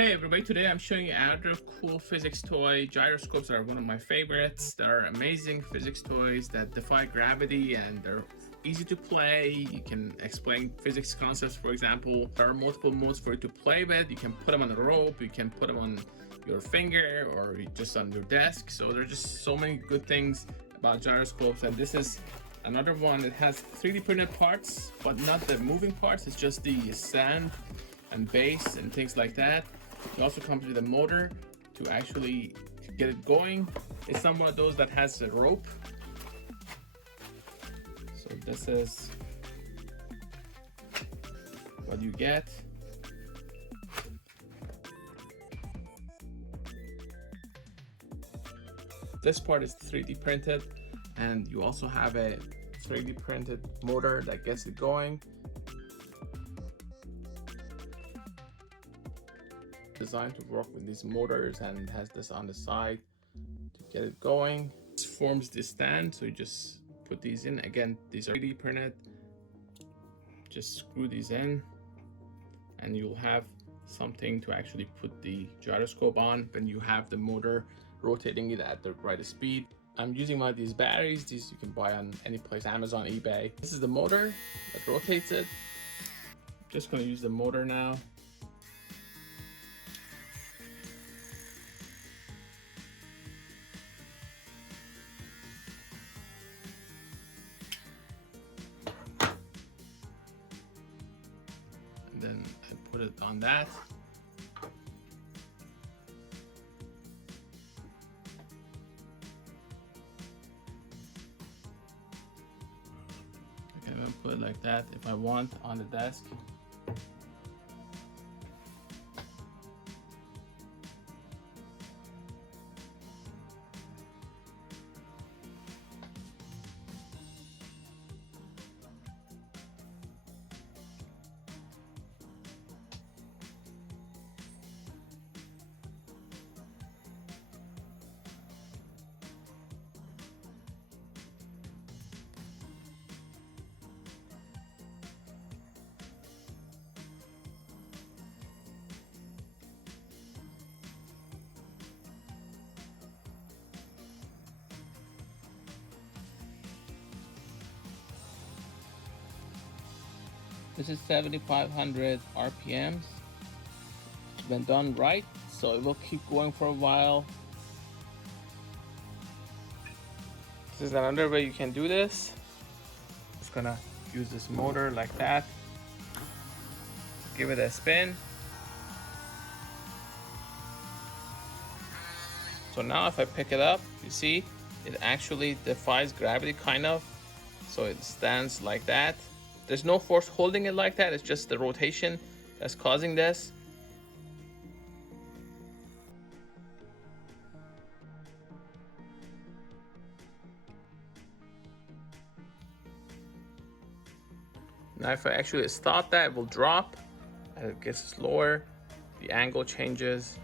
Hey everybody, today I'm showing you another cool physics toy. Gyroscopes are one of my favorites. They're amazing physics toys that defy gravity and they're easy to play. You can explain physics concepts, for example. There are multiple modes for you to play with. You can put them on a rope, you can put them on your finger or just on your desk. So there's just so many good things about gyroscopes, and this is another one that has 3D printed parts, but not the moving parts. It's just the stand and base and things like that. It also comes with a motor to actually get it going. It's some of those that has a rope. So this is what you get. This part is 3D printed, and you also have a 3D printed motor that gets it going. Designed to work with these motors, and has this on the side to get it going. This forms the stand, so you just put these in. Again, these are 3D printed. Just screw these in and you'll have something to actually put the gyroscope on when you have the motor rotating it at the right speed. I'm using one of these batteries. These you can buy on any place, Amazon, eBay. This is the motor that rotates it. Just going to use the motor now. Then I put it on that. Okay, I'm gonna put it like that if I want on the desk. This is 7,500 RPMs. It's been done right, so it will keep going for a while. This is another way you can do this. Just gonna use this motor like that. Give it a spin. So now if I pick it up, you see, it actually defies gravity kind of. So it stands like that. There's no force holding it like that, it's just the rotation that's causing this. Now if I actually stop that, it will drop, and it gets slower, the angle changes.